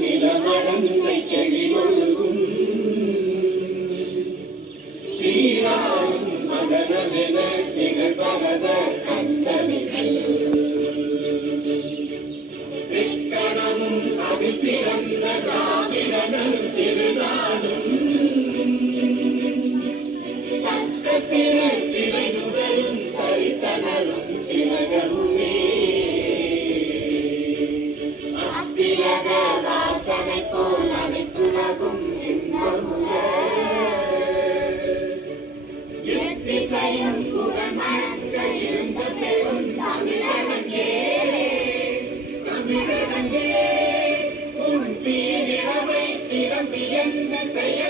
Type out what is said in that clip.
நிலமடம் கையொழுகும் சீராரும் மகனமென நிகழ்பரத கந்தமிகள் விக்கணமும் அதில் சிறந்த காவிரனும் திருநாடும் தக்க சிற திரைநுதலும் தரித்தனரும் திலகமுமே அத்திலக வாசனை போல் அனைத்துலகும் இன்பமுக எத்திசையும் புறமணங்க இருந்த பெரும் தமிழகங்கே தமிழகங்கே உன் சீரிழமை திறம்பி என்ன செய்ய